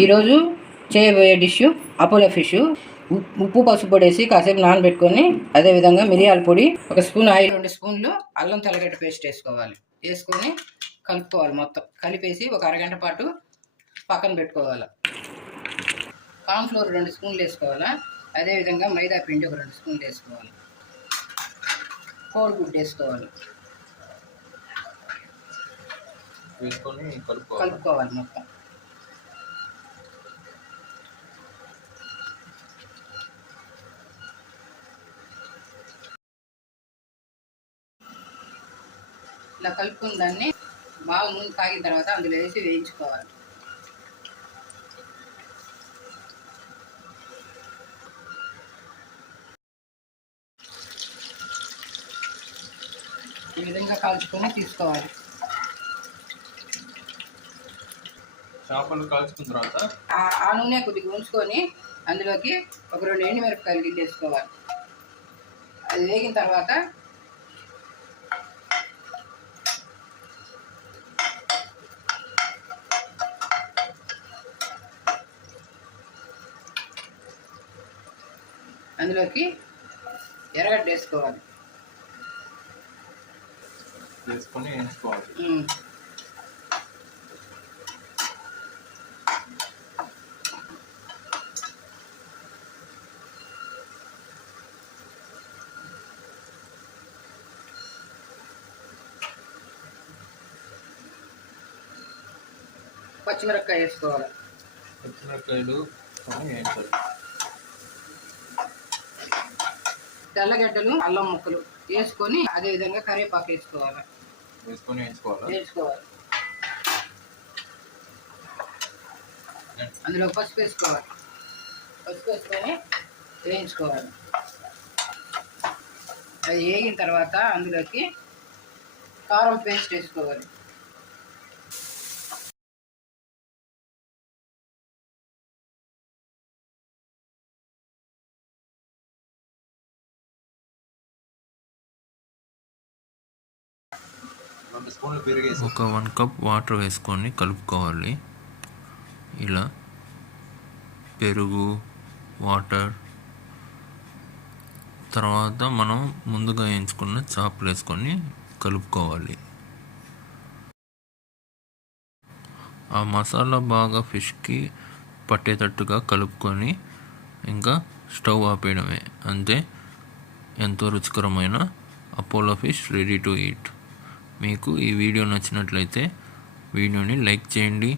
ఈరోజు చేయబోయే dish Apollo fish. ఉప్పు పసుపు పొడి వేసి కాసేపు నానబెట్టుకొని, అదేవిధంగా మిరియాల పొడి, 1 స్పూన్ ఆయిల్, 2 స్పూన్లు అల్లం తెల్లగడ్డ పేస్ట్ వేసుకోవాలి. వేసుకొని కలుపుకోవాలి. మొత్తం కలిపేసి ఒక అరగంట పాటు పక్కన పెట్టుకోవాలి. కార్న్ఫ్లోర్ 2 స్పూన్లు వేసుకోవాలి. అదేవిధంగా మైదా పిండి ఒక 2 స్పూన్లు వేసుకోవాలి. కోడిగుడ్డు వేసుకోవాలి. వేసుకొని కలుపుకోవాలి మొత్తం. ఇలా కలుపుకున్న దాన్ని బాగా నూనె కాగిన తర్వాత అందులో వేసి వేయించుకోవాలి. ఈ విధంగా కాల్చుకొని తీసుకోవాలి. చేపలు కాల్చుకున్న తర్వాత ఆ నూనె కొద్దిగా ఉంచుకొని అందులోకి ఒక 2 ఎండుమిరపకాయలు గిల్లి వేసుకోవాలి. అది వేగిన తర్వాత అందులోకి ఎర్రగడ్డ వేసుకోవాలి. వేసుకొని వేయించుకోవాలి. పచ్చిమిరపకాయ వేసుకోవాలి. పచ్చిమిరపకాయలు వేయించాలి. తెల్లగడ్డలు, అల్లం ముక్కలు వేసుకొని అదేవిధంగా కరివేపాకు వేసుకోవాలి. వేసుకొని వేసుకోవాలి. అందులో పసుపు వేసుకోవాలి. పసుపు వేసుకొని వేయించుకోవాలి. అది వేగిన తర్వాత అందులోకి కారం పేస్ట్ వేసుకోవాలి. ఒక 1 కప్ వాటర్ వేసుకొని కలుపుకోవాలి. ఇలా పెరుగు, వాటర్, తర్వాత మనం ముందుగా వేయించుకున్న చేపలు వేసుకొని కలుపుకోవాలి. ఆ మసాలా బాగా ఫిష్కి పట్టేటట్టుగా కలుపుకొని ఇంకా స్టవ్ ఆపేయడమే. అంతే, ఎంతో రుచికరమైన Apollo fish ready to eat. మీకు ఈ వీడియో నచ్చినట్లయితే వీడియోని లైక్ చేయండి,